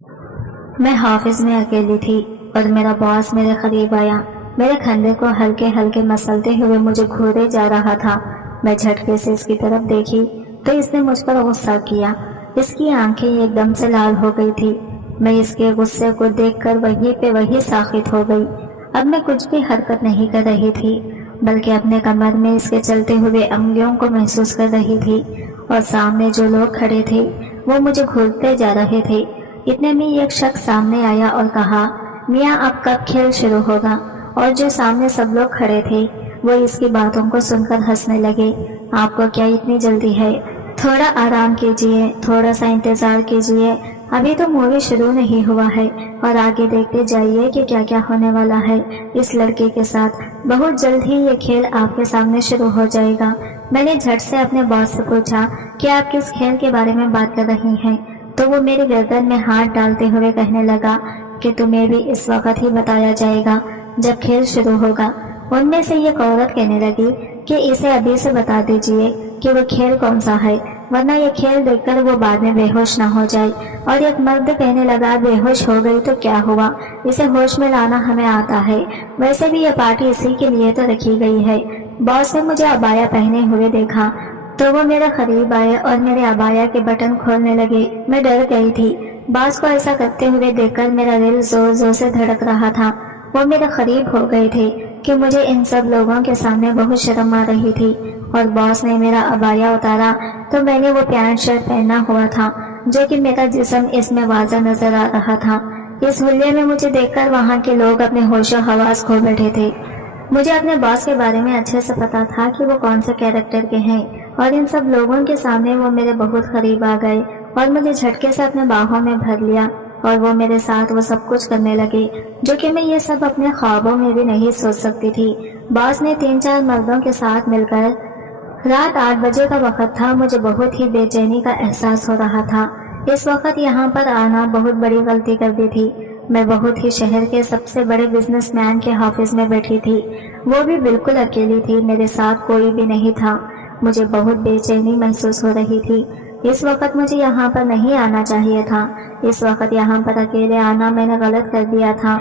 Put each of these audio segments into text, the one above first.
میں آفس میں اکیلی تھی اور میرا باس میرے قریب آیا. میرے کندھے کو ہلکے ہلکے مسلتے ہوئے مجھے گھورے جا رہا تھا. میں جھٹکے سے اس کی طرف دیکھی تو اس نے مجھ پر غصہ کیا. اس کی آنکھیں ایک دم سے لال ہو گئی تھی. میں اس کے غصے کو دیکھ کر وہیں پہ وہی ساخت ہو گئی. اب میں کچھ بھی حرکت نہیں کر رہی تھی بلکہ اپنے کمر میں اس کے چلتے ہوئے انگلیوں کو محسوس کر رہی تھی. اور سامنے جو لوگ کھڑے تھے وہ مجھے گھورتے جا رہے تھے. اتنے میں ایک شخص سامنے آیا اور کہا, میاں اب کب کھیل شروع ہوگا؟ اور جو سامنے سب لوگ کھڑے تھے وہ اس کی باتوں کو سن کر ہنسنے لگے. آپ کو کیا اتنی جلدی ہے؟ تھوڑا آرام کیجئے, تھوڑا سا انتظار کیجئے, ابھی تو مووی شروع نہیں ہوا ہے اور آگے دیکھتے جائیے کہ کیا کیا ہونے والا ہے اس لڑکے کے ساتھ. بہت جلد ہی یہ کھیل آپ کے سامنے شروع ہو جائے گا. میں نے جھٹ سے اپنے باس سے پوچھا کہ آپ کس کھیل کے بارے میں بات کر رہی ہیں؟ تو وہ میری گردن میں ہاتھ ڈالتے ہوئے کہنے لگا کہ تمہیں بھی اس وقت ہی بتایا جائے گا جب کھیل شروع ہوگا. ان میں سے ایک عورت کہنے لگی کہ اسے ابھی سے بتا دیجئے کہ وہ کھیل کون سا ہے, ورنہ یہ کھیل دیکھ کر وہ بعد میں بے ہوش نہ ہو جائے. اور ایک مرد کہنے لگا, بے ہوش ہو گئی تو کیا ہوا, اسے ہوش میں لانا ہمیں آتا ہے, ویسے بھی یہ پارٹی اسی کے لیے تو رکھی گئی ہے. باس نے مجھے عبایا پہنے ہوئے دیکھا تو وہ میرے قریب آئے اور میرے عبایا کے بٹن کھولنے لگے. میں ڈر گئی تھی. باس کو ایسا کرتے ہوئے دیکھ کر میرا دل زور زور سے دھڑک رہا تھا. وہ میرے قریب ہو گئے تھے کہ مجھے ان سب لوگوں کے سامنے بہت شرم آ رہی تھی. اور باس نے میرا عبایا اتارا تو میں نے وہ پینٹ شرٹ پہنا ہوا تھا جو کہ میرا جسم اس میں واضح نظر آ رہا تھا. اس حلیے میں مجھے دیکھ کر وہاں کے لوگ اپنے ہوش و حواس کھو بیٹھے تھے. مجھے اپنے باس کے بارے میں اچھے سے پتا تھا کہ وہ کون سے کیریکٹر کے ہیں, اور ان سب لوگوں کے سامنے وہ میرے بہت قریب آ گئے اور مجھے جھٹکے سے اپنے باہوں میں بھر لیا. اور وہ میرے ساتھ وہ سب کچھ کرنے لگے جو کہ میں یہ سب اپنے خوابوں میں بھی نہیں سوچ سکتی تھی. باس نے 3-4 مردوں کے ساتھ مل کر, رات 8 بجے کا وقت تھا, مجھے بہت ہی بے چینی کا احساس ہو رہا تھا. اس وقت یہاں پر آنا بہت بڑی غلطی کر دی تھی. میں بہت ہی شہر کے سب سے بڑے بزنس مین کے آفس میں بیٹھی تھی, وہ بھی بالکل اکیلی تھی, میرے ساتھ کوئی بھی نہیں تھا. مجھے بہت بے چینی محسوس ہو رہی تھی. اس وقت مجھے یہاں پر نہیں آنا چاہیے تھا. اس وقت یہاں پر اکیلے آنا میں نے غلط کر دیا تھا.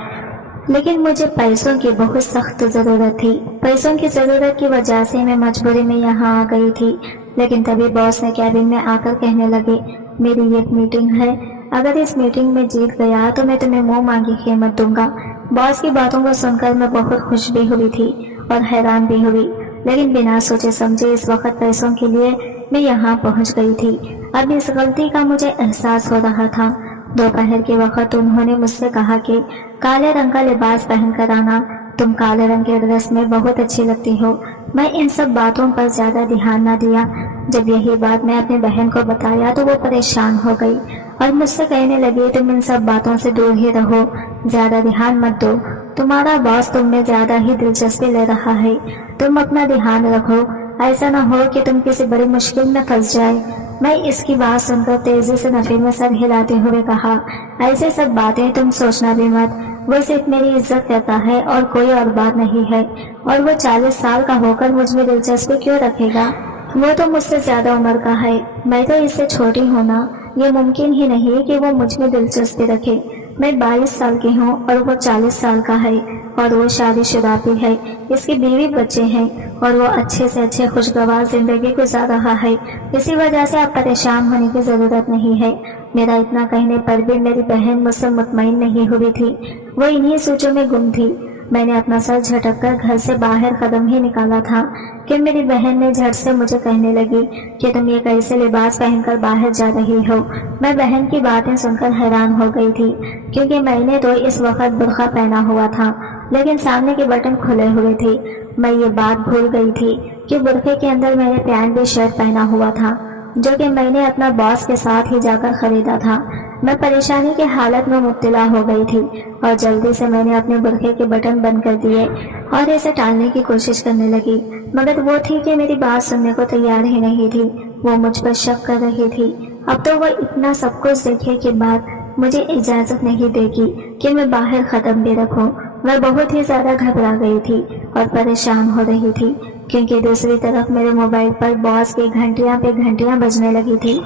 لیکن مجھے پیسوں کی بہت سخت ضرورت تھی. پیسوں کی ضرورت کی وجہ سے میں مجبوری میں یہاں آ گئی تھی. لیکن تبھی باس نے کیبن میں آ کر کہنے لگے, میری ایک میٹنگ ہے, اگر اس میٹنگ میں جیت گیا تو میں تمہیں منہ مانگی قیمت دوں گا. باس کی باتوں کو سن کر میں بہت خوش بھی ہوئی تھی اور حیران بھی ہوئی, لیکن بنا سوچے سمجھے اس وقت پیسوں کے لیے میں یہاں پہنچ گئی تھی. اب اس غلطی کا مجھے احساس ہو رہا تھا. دوپہر کے وقت انہوں نے مجھ سے کہا کہ کالے رنگ کا لباس پہن کر آنا, تم کالے رنگ کے ڈریس میں بہت اچھی لگتی ہو. میں ان سب باتوں پر زیادہ دھیان نہ دیا. جب یہی بات میں اپنی بہن کو بتایا تو وہ پریشان ہو گئی اور مجھ سے کہنے لگی, تم ان سب باتوں سے دور ہی رہو, زیادہ دھیان مت دو, تمہارا باس تم میں زیادہ ہی دلچسپی لے رہا ہے, تم اپنا دھیان رکھو, ایسا نہ ہو کہ تم کسی بڑی مشکل میں پھنس جائے. میں اس کی بات سن کر تیزی سے نفی میں سر ہلاتے ہوئے کہا, ایسے سب باتیں تم سوچنا بھی مت, وہ صرف میری عزت کرتا ہے اور کوئی اور بات نہیں ہے, اور وہ 40 سال کا ہو کر مجھ میں دلچسپی کیوں رکھے گا؟ وہ تو مجھ سے زیادہ عمر کا ہے, میں تو اس سے چھوٹی ہوں نا, یہ ممکن ہی نہیں کہ وہ مجھ میں دلچسپی رکھے. میں 22 سال کی ہوں اور وہ 40 سال کا ہے, اور وہ شادی شدہ بھی ہے, اس کی بیوی بچے ہیں, اور وہ اچھے سے اچھے خوشگوار زندگی گزار رہا ہے. اسی وجہ سے اب پریشان ہونے کی ضرورت نہیں ہے. میرا اتنا کہنے پر بھی میری بہن مجھ سے مطمئن نہیں ہوئی تھی, وہ انہی سوچوں میں گم تھی. میں نے اپنا سر جھٹک کر گھر سے باہر قدم ہی نکالا تھا کہ میری بہن نے جھٹ سے مجھے کہنے لگی کہ تم یہ کیسے لباس پہن کر باہر جا رہی ہو. میں بہن کی باتیں سن کر حیران ہو گئی تھی, کیونکہ میں نے تو اس وقت برقع پہنا ہوا تھا, لیکن سامنے کے بٹن کھلے ہوئے تھے. میں یہ بات بھول گئی تھی کہ برقعے کے اندر میں نے پینٹ بھی شرٹ پہنا ہوا تھا, جو کہ میں نے اپنا باس کے ساتھ ہی جا کر خریدا تھا. میں پریشانی کی حالت میں مبتلا ہو گئی تھی اور جلدی سے میں نے اپنے برقعے کے بٹن بند کر دیے اور اسے ٹالنے کی کوشش کرنے لگی, مگر وہ تھی کہ میری بات سننے کو تیار ہی نہیں تھی. وہ مجھ پر شک کر رہی تھی. اب تو وہ اتنا سب کچھ دیکھنے کے بعد مجھے اجازت نہیں دے گی کہ میں باہر قدم بھی رکھوں. میں بہت ہی زیادہ گھبرا گئی تھی اور پریشان ہو رہی تھی, کیونکہ دوسری طرف میرے موبائل پر باس کی گھنٹیاں پہ گھنٹیاں بجنے لگی تھی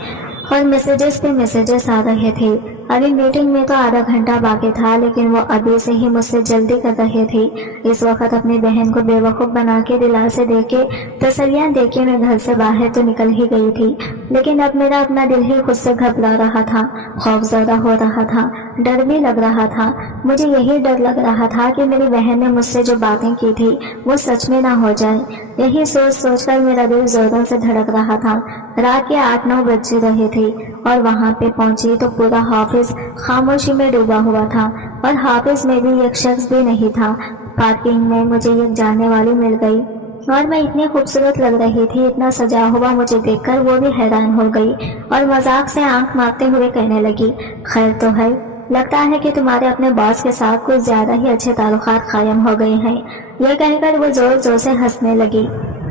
اور میسیجز پہ میسیجز آ رہے تھے. ابھی میٹنگ میں تو آدھا گھنٹہ باقی تھا، لیکن وہ ابھی سے ہی مجھ سے جلدی کر رہے تھے۔ اس وقت اپنی بہن کو بے وقوف بنا کے دلاسے دے کے تسلیاں دے کے میں گھر سے باہر تو نکل ہی گئی تھی، لیکن اب میرا اپنا دل ہی خود سے گھبرا رہا تھا، خوف زیادہ ہو رہا تھا، ڈر بھی لگ رہا تھا۔ مجھے یہی ڈر لگ رہا تھا کہ میری بہن نے مجھ سے جو باتیں کی تھی وہ سچ میں نہ ہو جائے۔ یہی سوچ سوچ کر میرا دل زوروں سے دھڑک رہا تھا۔ رات کے 8-9 بج رہے تھے اور وہاں پہ پہنچی تو پورا آفس خاموشی میں ڈوبا ہوا تھا، اور آفس میں بھی ایک شخص بھی نہیں تھا۔ پارکنگ میں مجھے ایک جاننے والی مل گئی اور میں اتنی خوبصورت لگ رہی تھی، اتنا سجا ہوا مجھے دیکھ کر وہ بھی حیران ہو گئی اور مذاق سے آنکھ مارتے ہوئے کہنے لگی، خیر تو ہے، لگتا ہے کہ تمہارے اپنے باس کے ساتھ کچھ زیادہ ہی اچھے تعلقات قائم ہو گئے ہیں۔ یہ کہہ کر وہ زور زور سے ہنسنے لگی،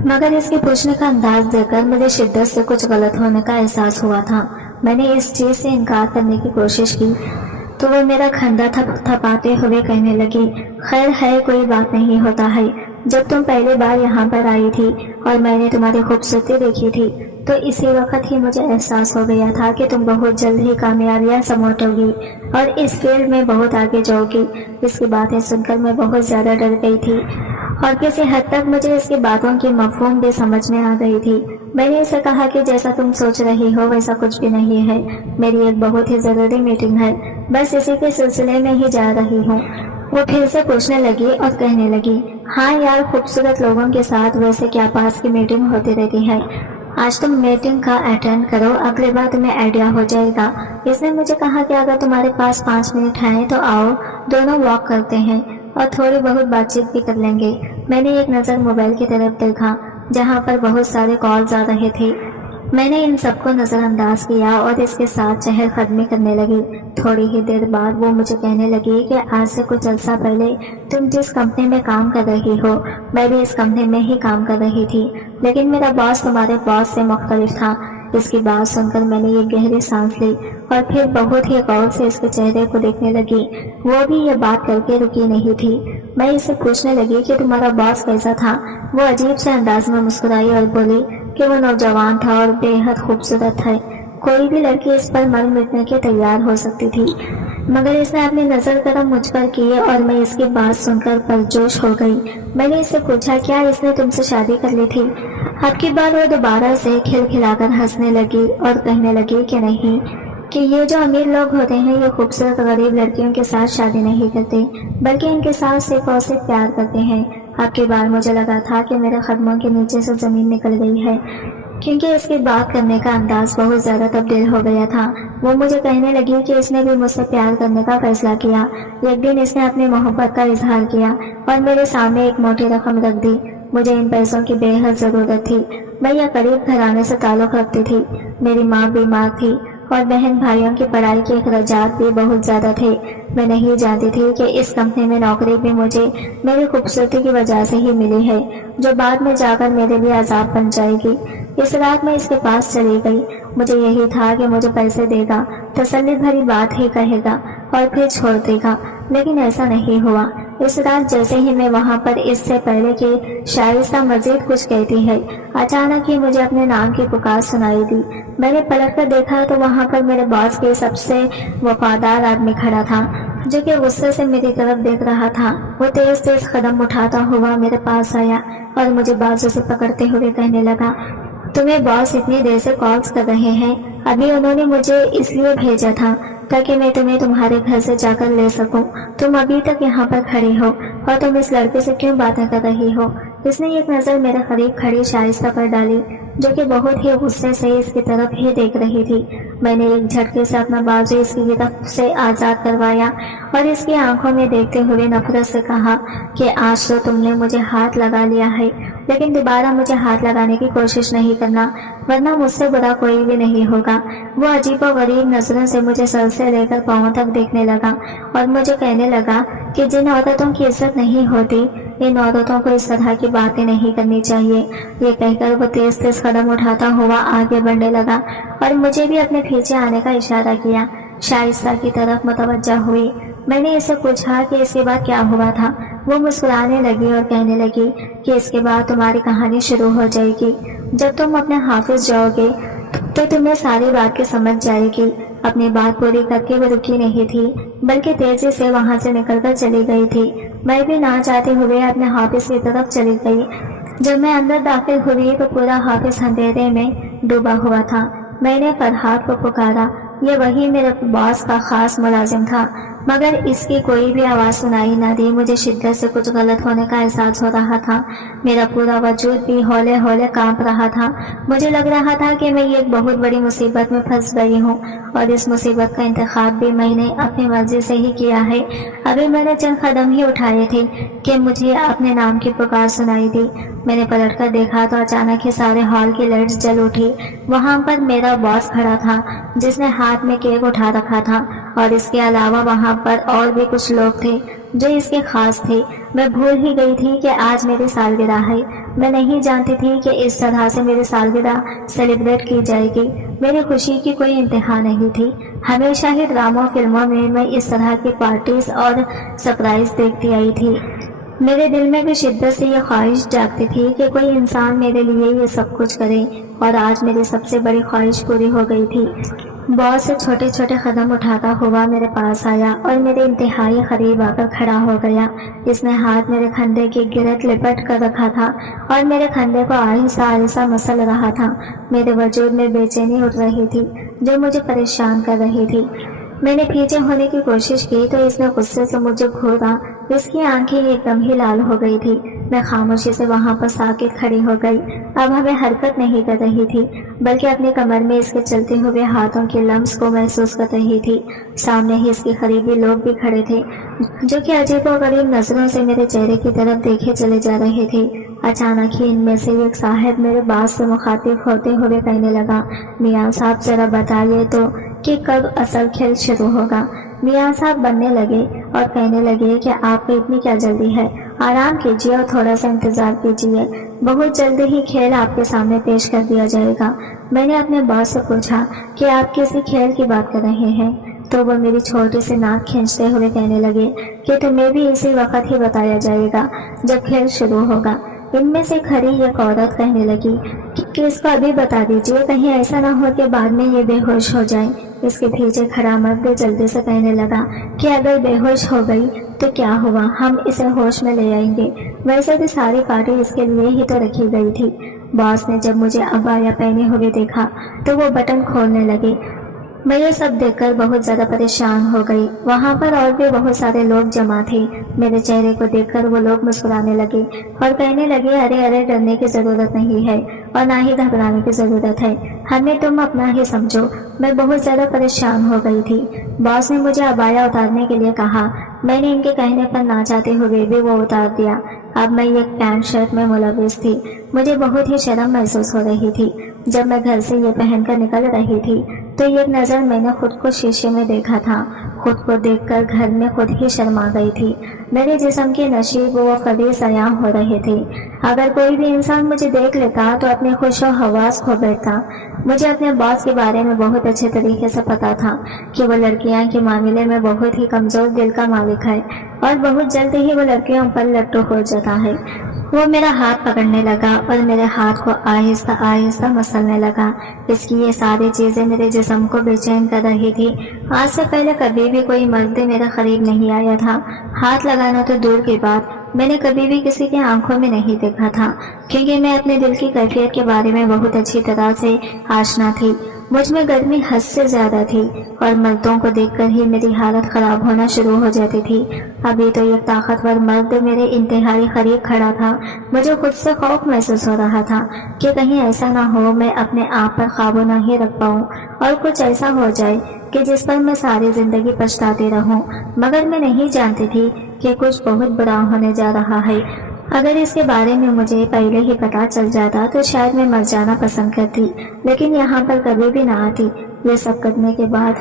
مگر اس کے پوچھنے کا انداز دیکھ کر مجھے شدت سے کچھ غلط ہونے کا احساس ہوا تھا۔ میں نے اس چیز سے انکار کرنے کی کوشش کی تو وہ میرا کھندا تھپاتے ہوئے کہنے لگی، خیر ہے، کوئی بات نہیں ہوتا ہے۔ جب تم پہلی بار یہاں پر آئی تھی اور میں نے تمہاری خوبصورتی دیکھی تھی تو اسی وقت ہی مجھے احساس ہو گیا تھا کہ تم بہت جلد ہی کامیابیاں سموٹو گی اور اس فیلڈ میں بہت آگے جاؤ گی۔ اس کی باتیں سن کر میں بہت زیادہ ڈر گئی تھی اور کسی حد تک مجھے اس کی باتوں کی مفہوم بھی سمجھ میں آ گئی تھی۔ میں نے اسے کہا کہ جیسا تم سوچ رہی ہو ویسا کچھ بھی نہیں ہے، میری ایک بہت ہی ضروری میٹنگ ہے، بس اسی کے سلسلے میں ہی جا رہی ہوں۔ وہ پھر سے پوچھنے لگی اور کہنے لگی، ہاں یار، خوبصورت لوگوں کے ساتھ ویسے کیا پاس کی میٹنگ ہوتی رہتی ہے، آج تم میٹنگ کا اٹینڈ کرو، اگلی بار تمہیں آئیڈیا ہو جائے گا۔ اس نے مجھے کہا کہ اگر تمہارے پاس 5 منٹ ہیں تو آؤ، دونوں واک کرتے ہیں اور تھوڑی بہت بات چیت بھی کر لیں گے۔ میں نے ایک نظر موبائل کی طرف دیکھا جہاں پر بہت سارے کالز آ رہے تھے۔ میں نے ان سب کو نظر انداز کیا اور اس کے ساتھ چہل قدمی کرنے لگی۔ تھوڑی ہی دیر بعد وہ مجھے کہنے لگی کہ آج سے کچھ عرصہ پہلے تم جس کمپنی میں کام کر رہی ہو میں بھی اس کمپنی میں ہی کام کر رہی تھی، لیکن میرا باس تمہارے باس سے مختلف تھا۔ اس کی بات سن کر میں نے ایک گہری سانس لی اور پھر بہت ہی غور سے اس کے چہرے کو دیکھنے لگی۔ وہ بھی یہ بات کر کے رکی نہیں تھی۔ میں اس سے پوچھنے لگی کہ تمہارا باس کیسا تھا؟ وہ عجیب سے انداز میں مسکرائی اور بولی کہ وہ نوجوان تھا اور بے حد خوبصورت ہے، کوئی بھی لڑکی اس پر مر مٹنے کے تیار ہو سکتی تھی، مگر اس نے اپنی نظر کرم مجھ پر کی اور میں اس کی بات سن کر پرجوش ہو گئی۔ میں نے اس سے پوچھا، کیا اس نے تم سے شادی کر لی تھی؟ اب کی بار وہ دوبارہ سے کھلکھلا کر ہنسنے لگی اور کہنے لگی کہ نہیں، کہ یہ جو امیر لوگ ہوتے ہیں یہ خوبصورت غریب لڑکیوں کے ساتھ شادی نہیں کرتے، بلکہ ان کے ساتھ صرف اور صرف پیار کرتے ہیں۔ اب کی بار مجھے لگا تھا کہ میرے قدموں کے نیچے سے زمین نکل گئی ہے، کیونکہ اس کی بات کرنے کا انداز بہت زیادہ تبدیل ہو گیا تھا۔ وہ مجھے کہنے لگی کہ اس نے بھی مجھ سے پیار کرنے کا فیصلہ کیا۔ ایک دن اس نے اپنی محبت کا اظہار کیا اور میرے سامنے ایک موٹی رقم رکھ دی۔ مجھے ان پیسوں کی بے حد ضرورت تھی۔ میں یہ غریب گھرانے سے تعلق رکھتی تھی، میری ماں بیمار تھی اور بہن بھائیوں کی پڑھائی کے اخراجات بھی بہت زیادہ تھے۔ میں نہیں جانتی تھی کہ اس کمپنی میں نوکری بھی مجھے میری خوبصورتی کی وجہ سے ہی ملی ہے، جو بعد میں جا کر میرے لیے عذاب بن جائے گی۔ اس رات میں اس کے پاس چلی گئی۔ مجھے یہی تھا کہ مجھے پیسے دے گا، تسلی بھری بات ہی کہے گا اور پھر چھوڑ دے گا، لیکن ایسا نہیں ہوا۔ اس رات جیسے ہی میں وہاں پر اس سے پہلے کہ شائستہ مزید کچھ کہتی ہے، اچانک ہی مجھے اپنے نام کی پکار سنائی دی۔ میں نے پلٹ کر دیکھا تو وہاں پر میرے باس کے سب سے وفادار آدمی کھڑا تھا، جو کہ غصے سے میری طرف دیکھ رہا تھا۔ وہ تیز تیز قدم اٹھاتا ہوا میرے پاس آیا اور مجھے بازو سے پکڑتے ہوئے کہنے لگا، تمہیں باس اتنی دیر سے کالز کر رہے ہیں؟ ابھی انہوں نے مجھے اس لیے بھیجا تھا تاکہ میں تمہیں تمہارے گھر سے جا کر لے سکوں۔ تم ابھی تک یہاں پر کھڑی ہو اور تم اس لڑکے سے کیوں باتیں کر رہی ہو؟ اس نے ایک نظر میرے قریب کھڑی شائستہ پر ڈالی، جو کہ بہت ہی غصے سے اس کی طرف ہی دیکھ رہی تھی۔ میں نے ایک جھٹکے سے اپنا بازو اس کی طرف سے آزاد کروایا اور اس کی آنکھوں میں دیکھتے ہوئے نفرت سے کہا کہ آج تو تم نے مجھے ہاتھ لگا لیا ہے، لیکن دوبارہ مجھے ہاتھ لگانے کی کوشش نہیں کرنا، ورنہ مجھ سے برا کوئی بھی نہیں ہوگا۔ وہ عجیب و غریب نظروں سے مجھے سر سے لے کر پاؤں تک دیکھنے لگا اور مجھے کہنے لگا کہ جن عورتوں کی عزت نہیں ہوتی ان عورتوں کو اس طرح کی باتیں نہیں کرنی چاہیے۔ یہ کہہ کر وہ تیز تیز قدم اٹھاتا ہوا آگے بڑھنے لگا اور مجھے بھی اپنے پیچھے آنے کا اشارہ کیا۔ شائستہ کی طرف متوجہ ہوئی۔ میں نے اسے پوچھا کہ اس کے بعد کیا ہوا تھا۔ وہ مسکرانے لگی اور کہنے لگی کہ اس کے بعد تمہاری کہانی شروع ہو جائے گی۔ جب تم اپنے حافظ جاؤ گے تو تمہیں ساری بات کی سمجھ جائے گی۔ اپنی بات پوری کر کے وہ رکی نہیں تھی بلکہ تیزی سے وہاں سے نکل کر چلی گئی تھی۔ میں بھی نہ چاہتے ہوئے اپنے حافظ کی طرف چلی گئی۔ جب میں اندر داخل ہوئی تو پورا حافظ اندھیرے میں ڈوبا ہوا تھا۔ میں نے فرحات کو پکارا، یہ وہی میرے باس کا خاص ملازم تھا، مگر اس کی کوئی بھی آواز سنائی نہ دی۔ مجھے شدت سے کچھ غلط ہونے کا احساس ہو رہا تھا، میرا پورا وجود بھی ہولے ہولے کانپ رہا تھا۔ مجھے لگ رہا تھا کہ میں ایک بہت بڑی مصیبت میں پھنس گئی ہوں، اور اس مصیبت کا انتخاب بھی میں نے اپنی مرضی سے ہی کیا ہے۔ ابھی میں نے چند قدم ہی اٹھائے تھے کہ مجھے اپنے نام کی پکار سنائی دی۔ میں نے پلٹ کر دیکھا تو اچانک ہی سارے ہال کی لائٹس جل اٹھی۔ وہاں پر میرا باس کھڑا تھا جس نے ہاتھ میں کیک اٹھا رکھا تھا، اور اس کے علاوہ وہاں پر اور بھی کچھ لوگ تھے جو اس کے خاص تھے۔ میں بھول ہی گئی تھی کہ آج میری سالگرہ ہے۔ میں نہیں جانتی تھی کہ اس طرح سے میری سالگرہ سیلیبریٹ کی جائے گی۔ میری خوشی کی کوئی انتہا نہیں تھی۔ ہمیشہ ہی ڈراموں فلموں میں اس طرح کی پارٹیز اور سرپرائز دیکھتی آئی تھی۔ میرے دل میں بھی شدت سے یہ خواہش جاگتی تھی کہ کوئی انسان میرے لیے یہ سب کچھ کرے، اور آج میری سب سے بڑی خواہش پوری ہو گئی تھی۔ بہت سے چھوٹے چھوٹے قدم اٹھاتا ہوا میرے پاس آیا اور میرے انتہائی قریب آ کر کھڑا ہو گیا۔ اس نے ہاتھ میرے کندھے کی گرد لپٹ کر رکھا تھا اور میرے کندھے کو آہستہ آہستہ مسل رہا تھا۔ میرے وجود میں بے چینی اٹھ رہی تھی جو مجھے پریشان کر رہی تھی۔ میں نے پیچھے ہونے کی کوشش کی تو اس نے غصے سے مجھے گھورا۔ اس کی آنکھیں ایک دم ہی لال ہو گئی تھی۔ میں خاموشی سے وہاں پر ساکت کھڑی ہو گئی۔ اب ہمیں حرکت نہیں کر رہی تھی بلکہ اپنی کمر میں اس کے چلتے ہوئے ہاتھوں کے لمس کو محسوس کر رہی تھی۔ سامنے ہی اس کے قریبی لوگ بھی کھڑے تھے جو کہ عجیب و غریب نظروں سے میرے چہرے کی طرف دیکھے چلے جا رہے تھے۔ اچانک ہی ان میں سے ایک صاحب میرے باس سے مخاطب ہوتے ہوئے کہنے لگا، میاں صاحب ذرا بتائیے تو کہ کب اصل کھیل شروع ہوگا۔ میاں صاحب بننے لگے اور کہنے لگے کہ آپ کو اتنی کیا جلدی ہے، آرام کیجیے اور تھوڑا سا انتظار کیجیے، بہت جلد ہی کھیل آپ کے سامنے پیش کر دیا جائے گا۔ میں نے اپنے باس سے پوچھا کہ آپ کسی کھیل کی بات کر رہے ہیں، تو وہ میری چھوٹی سی ناک کھینچتے ہوئے کہنے لگے کہ تمہیں بھی اسی وقت ہی بتایا جائے گا جب کھیل شروع ہوگا۔ ان میں سے کھڑی ایک عورت کہنے لگی کہ اس کو ابھی بتا دیجیے، کہیں ایسا نہ ہو کہ بعد میں یہ بے ہوش ہو جائے۔ اس کے پیچھے کھڑا مرد جلدی سے کہنے لگا کہ اگر بے ہوش ہو گئی تو کیا ہوا، ہم اسے ہوش میں لے آئیں گے، ویسے بھی ساری پارٹی اس کے لیے ہی تو رکھی گئی تھی۔ باس نے جب مجھے عبایا پہنے ہوئے دیکھا تو وہ بٹن کھولنے لگے۔ میں یہ سب دیکھ کر بہت زیادہ پریشان ہو گئی۔ وہاں پر اور بھی بہت سارے لوگ جمع تھے۔ میرے چہرے کو دیکھ کر وہ لوگ مسکرانے لگے اور کہنے لگے، ارے ڈرنے کی ضرورت نہیں ہے اور نہ ہی گھبرانے کی ضرورت ہے، ہمیں تم اپنا ہی سمجھو۔ میں بہت زیادہ پریشان ہو گئی تھی۔ باس نے مجھے عبایا اتارنے کے لیے کہا۔ میں نے ان کے کہنے پر نہ چاہتے ہوئے بھی وہ اتار دیا۔ اب میں ایک پینٹ شرٹ میں ملوث تھی۔ مجھے بہت ہی شرم محسوس ہو رہی تھی۔ جب میں گھر سے یہ پہن کر نکل رہی تھی تو ایک نظر میں نے خود کو شیشے میں دیکھا تھا۔ خود کو دیکھ کر گھر میں خود ہی شرما گئی تھی۔ میرے جسم کے نشیب و خبیث عیاں ہو رہے تھے۔ اگر کوئی بھی انسان مجھے دیکھ لیتا تو اپنے خوش و حواس کھو بیٹھتا۔ مجھے اپنے باس کے بارے میں بہت اچھے طریقے سے پتا تھا کہ وہ لڑکیاں کے معاملے میں بہت ہی کمزور دل کا مالک ہے اور بہت جلد ہی وہ لڑکیوں پر لٹو ہو جاتا ہے۔ وہ میرا ہاتھ پکڑنے لگا اور میرے ہاتھ کو آہستہ آہستہ مسلنے لگا۔ اس کی یہ ساری چیزیں میرے جسم کو بے چین کر رہی تھی۔ آج سے پہلے کبھی بھی کوئی مرد میرے قریب نہیں آیا تھا۔ ہاتھ لگانا تو دور کی بات، میں نے کبھی بھی کسی کی آنکھوں میں نہیں دیکھا تھا، کیونکہ میں اپنے دل کی کیفیت کے بارے میں بہت اچھی طرح سے آشنا تھی۔ مجھ میں گرمی حد سے زیادہ تھی اور مردوں کو دیکھ کر ہی میری حالت خراب ہونا شروع ہو جاتی تھی۔ ابھی تو ایک طاقتور مرد میرے انتہائی قریب کھڑا تھا۔ مجھے خود سے خوف محسوس ہو رہا تھا کہ کہیں ایسا نہ ہو میں اپنے آپ پر قابو نہ ہی رکھ پاؤں اور کچھ ایسا ہو جائے کہ جس پر میں ساری زندگی پچھتاتی رہوں۔ مگر میں نہیں جانتی تھی کہ کچھ بہت برا ہونے جا رہا ہے۔ اگر اس کے بارے میں مجھے پہلے ہی پتا چل جاتا تو شاید میں مر جانا پسند کرتی، لیکن یہاں پر کبھی بھی نہ آتی۔ یہ سب کرنے کے بعد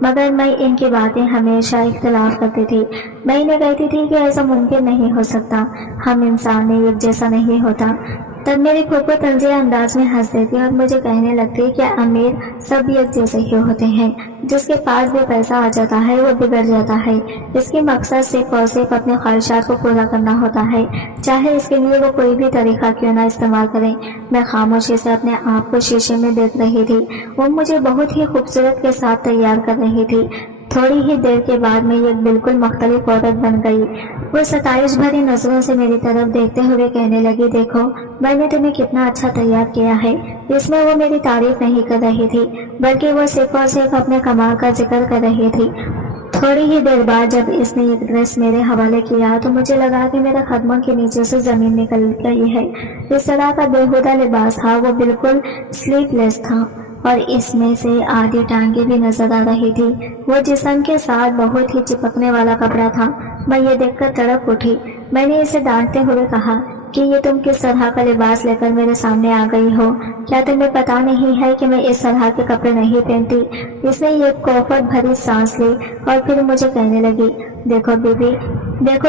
مگر میں ان کی باتیں ہمیشہ اختلاف کرتی تھی۔ میں انہیں کہتی تھی کہ ایسا ممکن نہیں ہو سکتا، ہم انسان میں ایک جیسا نہیں ہوتا۔ تب میری پھوپھو طنزیہ انداز میں ہنس دیتی اور مجھے کہنے لگتی کہ امیر سب ایک جیسے ہی ہوتے ہیں، جس کے پاس بھی پیسہ آ جاتا ہے وہ بگڑ جاتا ہے، اس کی مقصد صرف اور صرف اپنے خواہشات کو پورا کرنا ہوتا ہے، چاہے اس کے لیے وہ کوئی بھی طریقہ کیوں نہ استعمال کرے۔ میں خاموشی سے اپنے آپ کو شیشے میں دیکھ رہی تھی، وہ مجھے بہت ہی خوبصورت کے ساتھ تیار کر رہی تھی۔ تھوڑی ہی دیر کے بعد میں ایک بالکل مختلف عورت بن گئی۔ وہ ستائش بھری نظروں سے میری طرف دیکھتے ہوئے کہنے لگی، دیکھو میں نے تمہیں کتنا اچھا تیار کیا ہے۔ اس میں وہ میری تعریف نہیں کر رہی تھی، بلکہ وہ صرف اور صرف اپنے کمال کا ذکر کر رہی تھی۔ تھوڑی ہی دیر بعد جب اس نے ایک ڈریس میرے حوالے کیا تو مجھے لگا کہ میرے قدموں کے نیچے سے زمین نکل گئی ہے۔ اس طرح کا بےہودہ لباس تھا، وہ بالکل سلیو لیس تھا اور اس میں سے آدھی ٹانگیں بھی نظر آ رہی تھی۔ وہ جسم کے ساتھ بہت ہی چپکنے والا کپڑا تھا۔ میں یہ دیکھ کر تڑپ اٹھی۔ میں نے اسے ڈانٹتے ہوئے کہا کہ یہ تم کس طرح کا لباس لے کر میرے سامنے آ گئی ہو؟ کیا تمہیں پتا نہیں ہے کہ میں اس طرح کے کپڑے نہیں پہنتی؟ اس نے ایک کوفت بھری سانس لی اور پھر مجھے کہنے لگی، دیکھو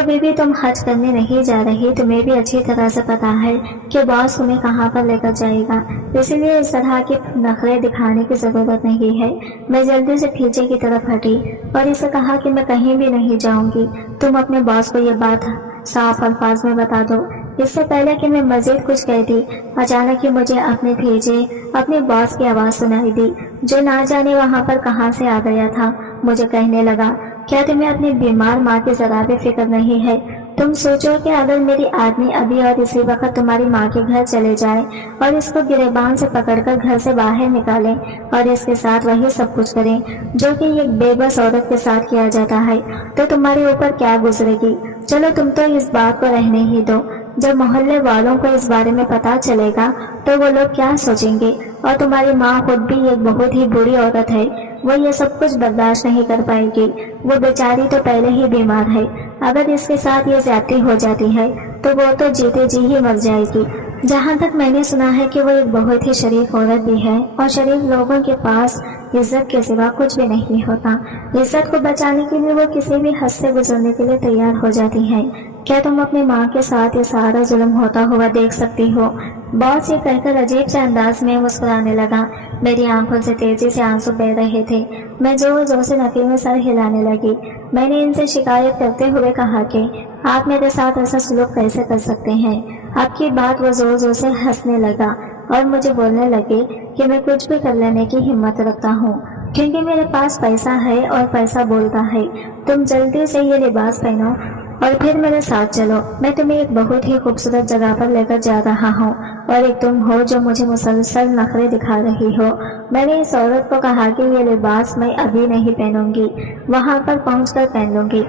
بی بی تم حج کرنے نہیں جا رہی، تمہیں بھی اچھی طرح سے پتا ہے کہ باس تمہیں کہاں پر لے کر جائے گا، اسی لیے اس طرح کے نخرے دکھانے کی ضرورت نہیں ہے۔ میں جلدی سے پیچھے کی طرف ہٹی اور اسے کہا کہ میں کہیں بھی نہیں جاؤں گی، تم اپنے باس کو یہ بات صاف الفاظ میں بتا دو۔ اس سے پہلے کہ میں مزید کچھ کہتی، اچانک ہی مجھے اپنے بھیجے اپنے باس کی آواز سنائی دی، جو نہ جانے وہاں پر کہاں سے آ گیا تھا۔ مجھے کہنے لگا، کیا تمہیں اپنی بیمار ماں کی ذرا بھی فکر نہیں ہے؟ تم سوچو کہ اگر میری آدمی ابھی اور اسی وقت تمہاری ماں کے گھر چلے جائے اور اس کو گریبان سے پکڑ کر گھر سے باہر نکالے اور اس کے ساتھ وہی سب کچھ کرے جو کہ ایک بے بس عورت کے ساتھ کیا جاتا ہے، تو تمہارے اوپر کیا گزرے گی؟ چلو تم تو اس بات کو رہنے ہی دو، جب محلے والوں کو اس بارے میں پتا چلے گا تو وہ لوگ کیا سوچیں گے؟ اور تمہاری ماں خود بھی ایک بہت ہی بری عورت ہے، وہ یہ سب کچھ برداشت نہیں کر پائے گی، وہ بیچاری تو پہلے ہی بیمار ہے، اگر اس کے ساتھ یہ زیادتی ہو جاتی ہے تو وہ تو جیتے جی ہی مر جائے گی۔ جہاں تک میں نے سنا ہے کہ وہ ایک بہت ہی شریف عورت بھی ہے اور شریف لوگوں کے پاس عزت کے سوا کچھ بھی نہیں ہوتا، عزت کو بچانے کے لیے وہ کسی بھی حد سے گزرنے کے لیے تیار ہو جاتی ہیں۔ کیا تم اپنی ماں کے ساتھ یہ سارا ظلم ہوتا ہوا دیکھ سکتی ہو؟ باس یہ کہہ کر عجیب سے انداز میں مسکرانے لگا۔ میری آنکھوں سے تیزی سے آنسو بہ رہے تھے۔ میں زور زور سے نفی میں سر ہلانے لگی۔ میں نے ان سے شکایت کرتے ہوئے کہا کہ آپ میرے ساتھ ایسا سلوک کیسے کر سکتے ہیں؟ آپ کی بات وہ زور زور سے ہنسنے لگا اور مجھے بولنے لگے کہ میں کچھ بھی کر لینے کی ہمت رکھتا ہوں کیونکہ میرے پاس پیسہ ہے اور پیسہ بولتا ہے۔ تم جلدی سے یہ لباس پہنو اور پھر میرے ساتھ چلو، میں تمہیں ایک بہت ہی خوبصورت جگہ پر لے کر جا رہا ہوں اور ایک تم ہو جو مجھے مسلسل نخرے دکھا رہی ہو۔ میں نے اس عورت کو کہا کہ یہ لباس میں ابھی نہیں پہنوں گی، وہاں پر پہنچ کر پہن لوں گی،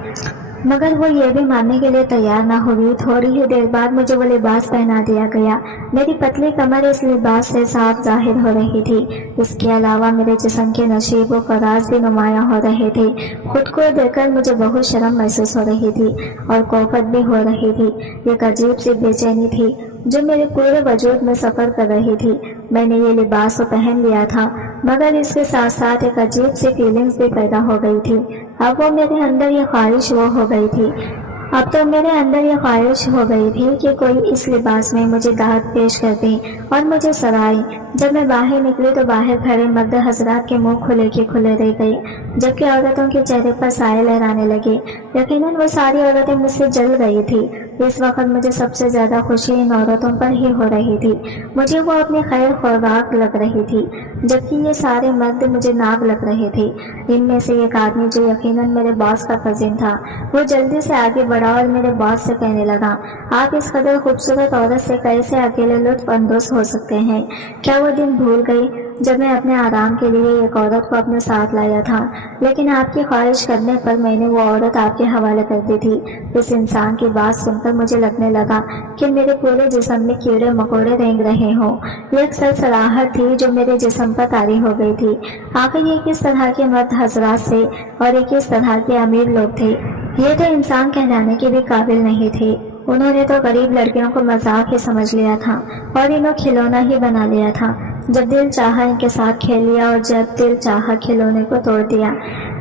مگر وہ یہ بھی ماننے کے لیے تیار نہ ہوئی۔ تھوڑی ہی دیر بعد مجھے وہ لباس پہنا دیا گیا۔ میری پتلی کمر اس لباس سے صاف ظاہر ہو رہی تھی، اس کے علاوہ میرے جسم کے نشیب و فراز بھی نمایاں ہو رہے تھے۔ خود کو دیکھ کر مجھے بہت شرم محسوس ہو رہی تھی اور کوفت بھی ہو رہی تھی۔ ایک عجیب سی بے چینی تھی جو میرے پورے وجود میں سفر کر رہی تھی۔ میں نے یہ لباس تو پہن لیا تھا مگر اس کے ساتھ ساتھ ایک عجیب سی فیلنگز بھی پیدا ہو گئی تھی۔ اب میرے اندر یہ خواہش ہو گئی تھی کہ کوئی اس لباس میں مجھے دعوت پیش کر دے اور مجھے سرائے۔ جب میں باہر نکلی تو باہر کھڑے مرد حضرات کے منہ کھلے کے کھلے رہ گئے جبکہ عورتوں کے چہرے پر سائے لہرانے لگے۔ یقیناً وہ ساری عورتیں مجھ سے جل گئی تھی۔ اس وقت مجھے سب سے زیادہ خوشی ان عورتوں پر ہی ہو رہی تھی۔ مجھے وہ اپنی خیر خوراک لگ رہی تھی جبکہ یہ سارے مرد مجھے ناگ لگ رہے تھے۔ ان میں سے ایک آدمی جو یقیناً میرے باس کا کزن تھا، وہ جلدی سے آگے بڑھا اور میرے باس سے کہنے لگا، آپ اس قدر خوبصورت عورت سے کیسے اکیلے لطف اندوز ہو سکتے ہیں؟ کیا وہ دن بھول گئی جب میں اپنے آرام کے لیے ایک عورت کو اپنے ساتھ لایا تھا لیکن آپ کی خواہش کرنے پر میں نے وہ عورت آپ کے حوالے کر دی تھی؟ اس انسان کی بات سن کر مجھے لگنے لگا کہ میرے پورے جسم میں کیڑے مکوڑے رینگ رہے ہوں۔ ایک سرسراہٹ تھی جو میرے جسم پر طاری ہو گئی تھی۔ آخر یہ کس طرح کے مرد حضرات سے اور یہ کس طرح کے امیر لوگ تھے؟ یہ تو انسان کہلانے کے بھی قابل نہیں تھے۔ انہوں نے تو غریب لڑکیوں کو مذاق ہی سمجھ لیا تھا اور انہیں کھلونا ہی بنا لیا تھا۔ جب دل چاہا ان کے ساتھ کھیل لیا اور جب دل چاہا کھلونے کو توڑ دیا۔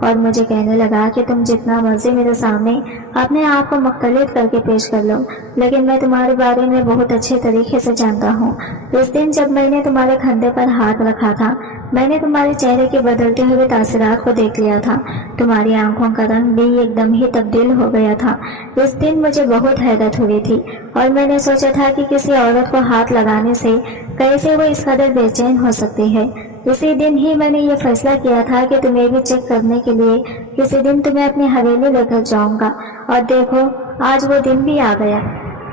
اور مجھے کہنے لگا کہ تم جتنا مرضی میرے سامنے اپنے آپ کو مختلف کر کے پیش کر لو، لیکن میں تمہارے بارے میں بہت اچھے طریقے سے جانتا ہوں۔ اس دن جب میں نے تمہارے کندھے پر ہاتھ رکھا تھا، میں نے تمہارے چہرے کے بدلتے ہوئے تاثرات کو دیکھ لیا تھا۔ تمہاری آنکھوں کا رنگ بھی ایک دم ہی تبدیل ہو گیا تھا۔ اس دن مجھے بہت حیرت ہوئی تھی اور میں نے سوچا تھا کہ کسی عورت کو ہاتھ لگانے سے کیسے وہ اس قدر بے چین ہو سکتی ہے۔ اسی دن ہی میں نے یہ فیصلہ کیا تھا کہ تمہیں بھی چیک کرنے کے لیے کسی دن تمہیں اپنی حویلی لے کر جاؤں گا، اور دیکھو آج وہ دن بھی آ گیا۔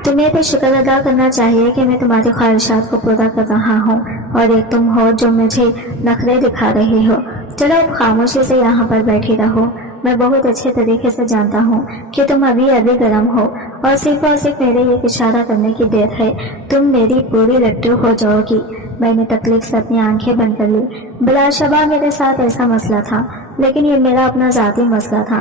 تمہیں تو شکر ادا کرنا چاہیے کہ میں تمہاری خواہشات کو پورا کر رہا ہوں، اور ایک تم ہو جو مجھے نخرے دکھا رہی ہو۔ چلو اب خاموشی سے یہاں پر بیٹھی رہو۔ میں بہت اچھے طریقے سے جانتا ہوں کہ تم ابھی گرم ہو، اور صرف میرے ایک اشارہ کرنے کی دیر ہے تم میری پوری لٹو ہو جاؤ گی۔ میں نے تکلیف سے اپنی آنکھیں بند کر لی۔ بلا شبہ میرے ساتھ ایسا مسئلہ تھا، لیکن یہ میرا اپنا ذاتی مسئلہ تھا۔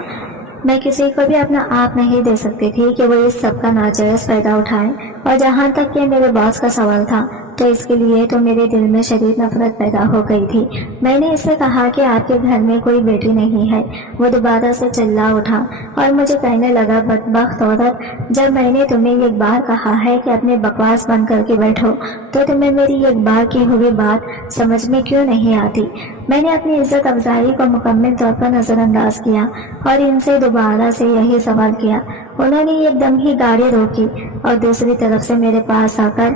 میں کسی کو بھی اپنا آپ نہیں دے سکتی تھی کہ وہ اس سب کا ناجائز فائدہ اٹھائے، اور جہاں تک کہ میرے باس کا سوال تھا تو اس کے لیے تو میرے دل میں شدید نفرت پیدا ہو گئی تھی۔ میں نے اس سے کہا کہ آپ کے گھر میں کوئی بیٹی نہیں ہے۔ وہ دوبارہ سے چلا اٹھا اور مجھے کہنے لگا، بدبخت عورت، جب میں نے تمہیں ایک بار کہا ہے کہ اپنے بکواس بند کر کے بیٹھو تو تمہیں میری ایک بار کی ہوئی بات سمجھ میں کیوں نہیں آتی؟ میں نے اپنی عزت افزائی کو مکمل طور پر نظر انداز کیا اور ان سے دوبارہ سے یہی سوال کیا۔ انہوں نے ایک دم ہی گاڑی روکی اور دوسری طرف سے میرے پاس آ کر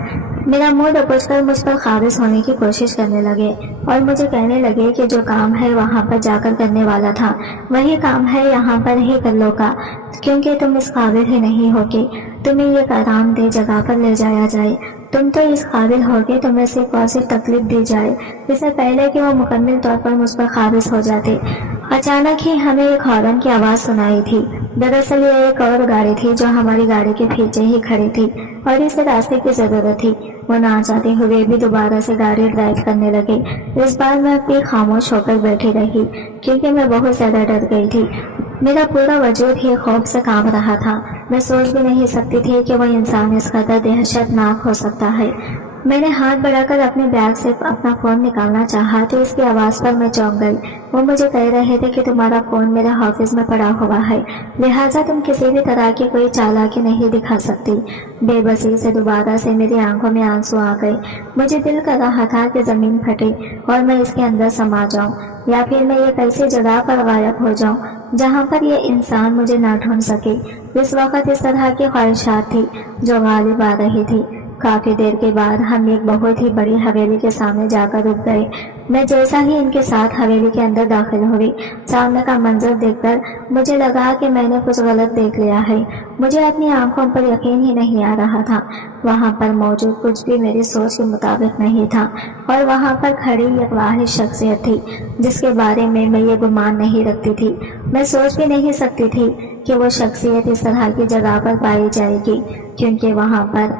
میرا منہ دبوچ کر مجھ پر قابض ہونے کی کوشش کرنے لگے، اور مجھے کہنے لگے کہ جو کام ہے وہاں پر جا کر کرنے والا تھا وہی کام ہے یہاں پر ہی کر لو گا، کیونکہ تم اس قابل ہی نہیں ہو کہ تمہیں ایک آرام دہ جگہ پر لے جایا جائے۔ تم تو اس قابل ہو کہ تمہیں صرف اور صرف تکلیف دی جائے، اس سے پہلے کہ وہ مکمل طور پر مجھ پر قابض ہو جاتے۔ اچانک ہی ہمیں ایک ہارن کی آواز سنائی تھی۔ دراصل یہ ایک اور گاڑی تھی جو ہماری گاڑی کے پیچھے ہی کھڑی تھی، اور اسے راستے کی ضرورت تھی۔ وہ نہ چاہتے ہوئے بھی دوبارہ سے گاڑی ڈرائیو کرنے لگے۔ اس بار میں بھی خاموش ہو کر بیٹھی رہی، کیونکہ میں بہت زیادہ ڈر گئی تھی۔ میرا پورا وجود ہی خوف سے کانپ رہا تھا۔ میں سوچ بھی نہیں سکتی تھی کہ وہ انسان اس قدر دہشت ناک ہو سکتا ہے۔ میں نے ہاتھ بڑھا کر اپنے بیگ سے اپنا فون نکالنا چاہا تو اس کی آواز پر میں چونک گئی۔ وہ مجھے کہہ رہے تھے کہ تمہارا فون میرے حافظ میں پڑا ہوا ہے، لہٰذا تم کسی بھی طرح کی کوئی چالاکی نہیں دکھا سکتی۔ بے بسی سے دوبارہ سے میری آنکھوں میں آنسو آ گئے۔ مجھے دل کر رہا تھا کہ زمین پھٹے اور میں اس کے اندر سما جاؤں، یا پھر میں ایک ایسی جگہ پر غائب ہو جاؤں جہاں پر یہ انسان مجھے نہ ڈھونڈ سکے۔ اس وقت اس طرح کی خواہشات تھی جو غالب آ رہی تھی۔ کافی دیر کے بعد ہم ایک بہت ہی بڑی حویلی کے سامنے جا کر رک گئے۔ میں جیسا ہی ان کے ساتھ حویلی کے اندر داخل ہوئی، سامنے کا منظر دیکھ کر مجھے لگا کہ میں نے کچھ غلط دیکھ لیا ہے۔ مجھے اپنی آنکھوں پر یقین ہی نہیں آ رہا تھا۔ وہاں پر موجود کچھ بھی میری سوچ کے مطابق نہیں تھا، اور وہاں پر کھڑی ایک واحد شخصیت تھی جس کے بارے میں یہ گمان نہیں رکھتی تھی۔ میں سوچ بھی نہیں سکتی تھی کہ وہ شخصیت اس طرح کی جگہ پر پائی جائے گی، کیونکہ وہاں پر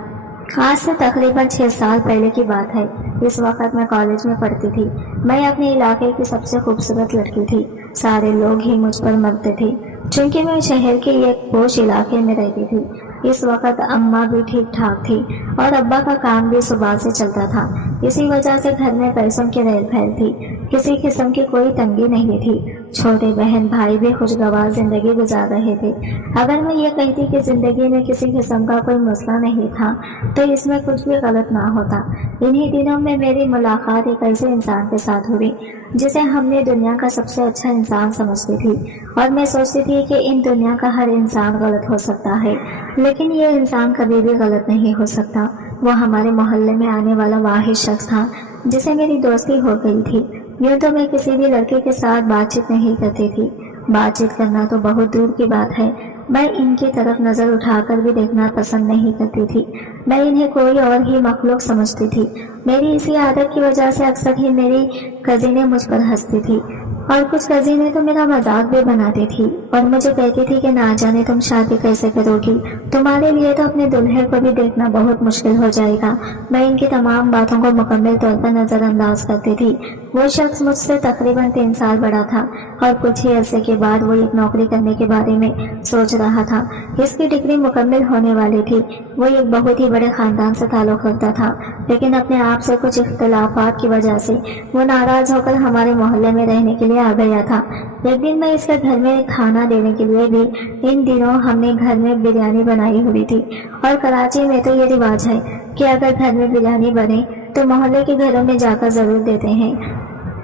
آج سے تقریباً 6 سال پہلے کی بات ہے۔ اس وقت میں کالج میں پڑھتی تھی۔ میں اپنے علاقے کی سب سے خوبصورت لڑکی تھی۔ سارے لوگ ہی مجھ پر مرتے تھے، چونکہ میں شہر کے ایک پوش علاقے میں رہتی تھی۔ اس وقت اماں بھی ٹھیک ٹھاک تھی اور ابا کا کام بھی صبح سے چلتا تھا۔ اسی وجہ سے گھر میں پیسوں کی ریل پھیل تھی، کسی قسم کی کوئی تنگی نہیں تھی۔ چھوٹے بہن بھائی بھی خوشگوار زندگی گزار رہے تھے۔ اگر میں یہ کہتی کہ زندگی میں کسی قسم کا کوئی مسئلہ نہیں تھا تو اس میں کچھ بھی غلط نہ ہوتا۔ انہی دنوں میں میری ملاقات ایک ایسے انسان کے ساتھ ہوئی جسے ہم نے دنیا کا سب سے اچھا انسان سمجھتی تھی، اور میں سوچتی تھی کہ ان دنیا کا ہر انسان غلط ہو سکتا ہے، لیکن یہ انسان کبھی بھی غلط نہیں ہو سکتا۔ وہ ہمارے محلے میں آنے والا واحد شخص تھا جسے میری دوستی ہو گئی تھی۔ یوں تو میں کسی بھی لڑکے کے ساتھ بات چیت نہیں کرتی تھی، بات چیت کرنا تو بہت دور کی بات ہے۔ میں ان کی طرف نظر اٹھا کر بھی دیکھنا پسند نہیں کرتی تھی۔ میں انہیں کوئی اور ہی مخلوق سمجھتی تھی۔ میری اسی عادت کی وجہ سے اکثر ہی میری کزنیں مجھ پر ہنستی تھی، اور کچھ کزنیں تو میرا مذاق بھی بناتی تھی اور مجھے کہتی تھی کہ نہ جانے تم شادی کیسے کرو گی، تمہارے لیے تو اپنے دلہے کو بھی دیکھنا بہت مشکل ہو جائے گا۔ میں ان کی تمام باتوں کو مکمل طور پر نظر انداز کرتی تھی۔ وہ شخص مجھ سے تقریباً 3 سال بڑا تھا، اور کچھ ہی عرصے کے بعد وہ ایک نوکری کرنے کے بارے میں سوچ رہا تھا۔ اس کی ڈگری مکمل ہونے والی تھی۔ وہ ایک بہت ہی بڑے خاندان سے تعلق رکھتا تھا، لیکن اپنے آپ سے کچھ اختلافات کی وجہ سے وہ ناراض ہو کر ہمارے محلے میں رہنے کے لیے آ گیا تھا۔ ایک دن میں اس کے گھر میں کھانا دینے کے لیے بھی، ان دنوں ہم نے گھر میں بریانی بنائی ہوئی تھی، اور کراچی میں تو یہ رواج ہے کہ اگر گھر میں بریانی بنے تو محلے کے گھروں میں جا کر ضرور دیتے ہیں۔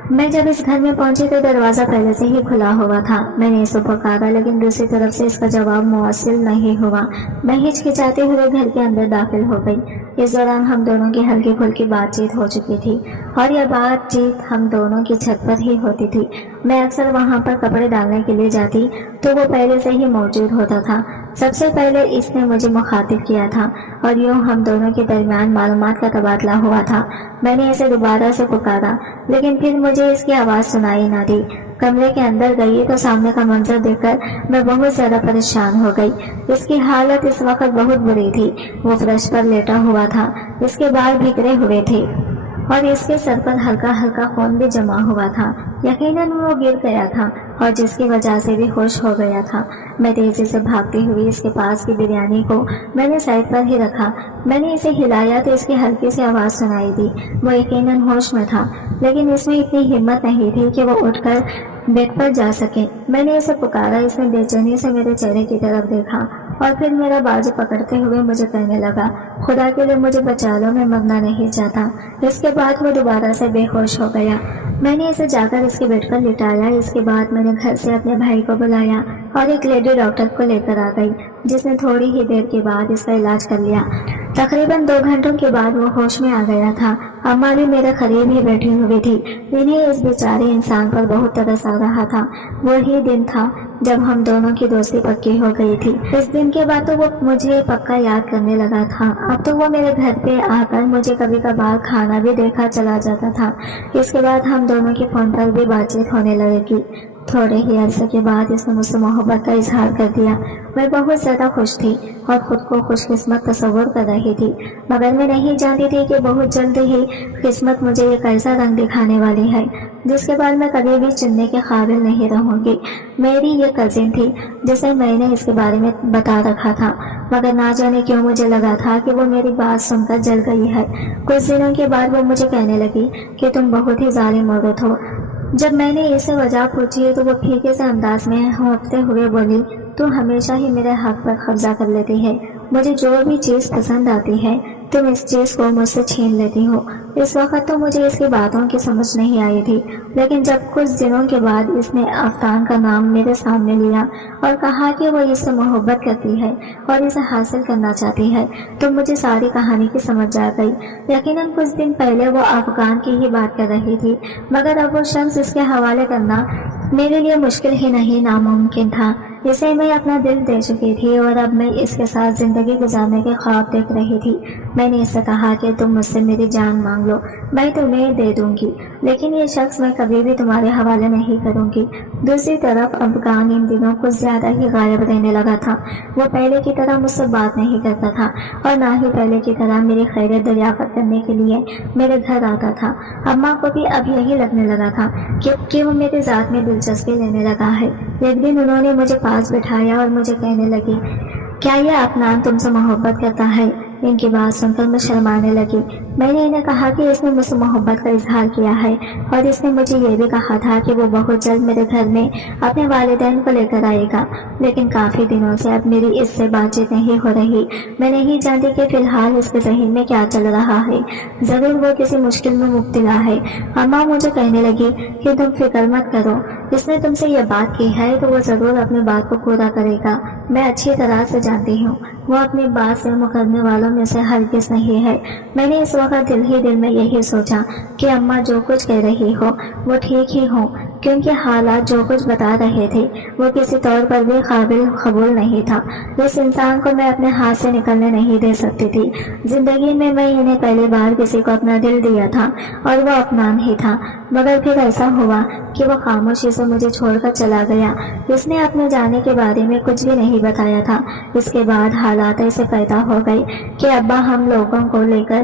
میں جب اس گھر میں پہنچی تو دروازہ پہلے سے ہی کھلا ہوا تھا۔ میں نے اسے پکارا لیکن دوسری طرف سے اس کا جواب موصول نہیں ہوا۔ میں ہچکچاتے ہوئے گھر کے اندر داخل ہو گئی۔ اس دوران ہم دونوں کی ہلکی پھلکی بات چیت ہو چکی تھی، اور یہ بات چیت ہم دونوں کی چھت پر ہی ہوتی تھی۔ میں اکثر وہاں پر کپڑے ڈالنے کے لیے جاتی تو وہ پہلے سے ہی موجود ہوتا تھا۔ سب سے پہلے اس نے مجھے مخاطب کیا تھا، اور یوں ہم دونوں کے درمیان معلومات کا تبادلہ ہوا تھا۔ میں نے اسے دوبارہ سے پکارا لیکن پھر مجھے اس کی آواز سنائی نہ دی۔ کمرے کے اندر گئی تو سامنے کا منظر دیکھ کر میں بہت زیادہ پریشان ہو گئی۔ اس کی حالت اس وقت بہت بری تھی۔ وہ فرش پر لیٹا ہوا تھا، اس کے بال بکھرے ہوئے تھے اور اس کے سر پر ہلکا ہلکا خون بھی جمع ہوا تھا۔ یقیناً وہ گر گیا تھا اور جس کی وجہ سے بھی ہوش ہو گیا تھا۔ میں تیزی سے بھاگتی ہوئی اس کے پاس کی بریانی کو میں نے سائڈ پر ہی رکھا۔ میں نے اسے ہلایا تو اس کی ہلکی سی آواز سنائی دی۔ وہ یقیناً ہوش میں تھا لیکن اس میں اتنی ہمت نہیں تھی کہ وہ اٹھ کر بیڈ پر جا سکے۔ میں نے اسے پکارا، اس نے بے چینی سے میرے چہرے کی طرف دیکھا اور پھر میرا بازو پکڑتے ہوئے مجھے کہنے لگا، خدا کے لیے مجھے بچا لو، میں مرنا نہیں چاہتا۔ اس کے بعد وہ دوبارہ سے بے ہوش ہو گیا۔ میں نے اسے جا کر اس کے بیڈ پر لٹایا۔ اس کے بعد میں نے گھر سے اپنے بھائی کو بلایا اور ایک لیڈی ڈاکٹر کو لے کر آ گئی، جس نے تھوڑی ہی دیر کے بعد اس کا علاج کر لیا۔ تقریباً 2 گھنٹوں کے بعد وہ ہوش میں آ گیا تھا۔ اماں بھی میرے قریب ہی بیٹھی ہوئی تھی۔ انہیں اس بیچارے انسان پر بہت ترس آ رہا تھا۔ وہی دن تھا جب ہم دونوں کی دوستی پکی ہو گئی تھی۔ اس دن کے بعد تو وہ مجھے پکا یاد کرنے لگا تھا۔ اب تو وہ میرے گھر پہ آ کر مجھے کبھی کبھار کھانا بھی دیکھا چلا جاتا تھا۔ اس کے بعد ہم دونوں کے فون پر بھی بات چیت ہونے لگے گی۔ تھوڑے ہی عرصے کے بعد اس نے مجھ سے محبت کا اظہار کر دیا۔ میں بہت زیادہ خوش تھی اور خود کو خوش قسمت تصور کر رہی تھی، مگر میں نہیں جانتی تھی کہ بہت جلد ہی قسمت مجھے ایک ایسا رنگ دکھانے والی ہے جس کے بعد میں کبھی بھی چننے کے قابل نہیں رہوں گی۔ میری یہ کزن تھی جسے میں نے اس کے بارے میں بتا رکھا تھا، مگر نہ جانے کیوں مجھے لگا تھا کہ وہ میری بات سن کر جل گئی ہے۔ کچھ دنوں کے بعد وہ مجھے کہنے لگی کہ تم بہت ہی ظالم عورت ہو۔ جب میں نے اسے وجہ پوچھی تو وہ پھیکے سے انداز میں ہونپتے ہوئے بولی، تو ہمیشہ ہی میرے حق پر قبضہ کر لیتی ہے۔ مجھے جو بھی چیز پسند آتی ہے تم اس چیز کو مجھ سے چھین لیتی ہو۔ اس وقت تو مجھے اس کی باتوں کی سمجھ نہیں آئی تھی، لیکن جب کچھ دنوں کے بعد اس نے آفتان کا نام میرے سامنے لیا اور کہا کہ وہ اس سے محبت کرتی ہے اور اسے حاصل کرنا چاہتی ہے تو مجھے ساری کہانی کی سمجھ آ گئی۔ یقیناً کچھ دن پہلے وہ افغان کی ہی بات کر رہی تھی، مگر اب وہ شخص اس کے حوالے کرنا میرے لیے مشکل ہی نہیں ناممکن تھا۔ اسے میں اپنا دل دے چکی تھی اور اب میں اس کے ساتھ زندگی گزارنے کے خواب دیکھ رہی تھی۔ میں نے اس سے کہا کہ تم مجھ سے میری جان مانگ لو، میں تمہیں دے دوں گی، لیکن یہ شخص میں کبھی بھی تمہارے حوالے نہیں کروں گی۔ دوسری طرف افغان ان دنوں کچھ زیادہ ہی غائب رہنے لگا تھا۔ وہ پہلے کی طرح مجھ سے بات نہیں کرتا تھا اور نہ ہی پہلے کی طرح میری خیریت دریافت کرنے کے لیے میرے گھر آتا تھا۔ اماں کو بھی اب یہی لگنے لگا تھا کہ وہ میری ذات میں دلچسپی لینے لگا ہے۔ ایک دن انہوں نے مجھے پاس بٹھایا اور مجھے کہنے لگی، کیا یہ افنان تم سے محبت کرتا ہے؟ ان کی بات سن کر میں شرمانے لگی۔ میں نے انہیں کہا کہ اس نے مجھ سے محبت کا اظہار کیا ہے اور اس نے مجھے یہ بھی کہا تھا کہ وہ بہت جلد میرے گھر میں اپنے والدین کو لے کر آئے گا، لیکن کافی دنوں سے اب میری اس سے بات چیت نہیں ہو رہی۔ میں نہیں جانتی کہ فی الحال اس کے ذہن میں کیا چل رہا ہے، ضرور وہ کسی مشکل میں مبتلا ہے۔ اماں مجھے کہنے لگی کہ تم فکر مت کرو، اس نے تم سے یہ بات کی ہے تو وہ ضرور اپنی بات کو پورا کرے گا۔ میں اچھی طرح سے جانتی ہوں وہ اپنی بات سے مکرنے والوں میں سے ہرگز نہیں ہے۔ میں نے اس وقت دل ہی دل میں یہی سوچا کہ اماں جو کچھ کہہ رہی ہو وہ ٹھیک ہی ہو، کیونکہ حالات جو کچھ بتا رہے تھے وہ کسی طور پر بھی قابل قبول نہیں تھا۔ اس انسان کو میں اپنے ہاتھ سے نکلنے نہیں دے سکتی تھی۔ زندگی میں انہیں پہلی بار کسی کو اپنا دل دیا تھا اور وہ افنان ہی تھا، مگر پھر ایسا ہوا کہ وہ خاموشی سے مجھے چھوڑ کر چلا گیا۔ اس نے اپنے جانے کے بارے میں کچھ بھی نہیں بتایا تھا۔ اس کے بعد حالات ایسے پیدا ہو گئے کہ ابا ہم لوگوں کو لے کر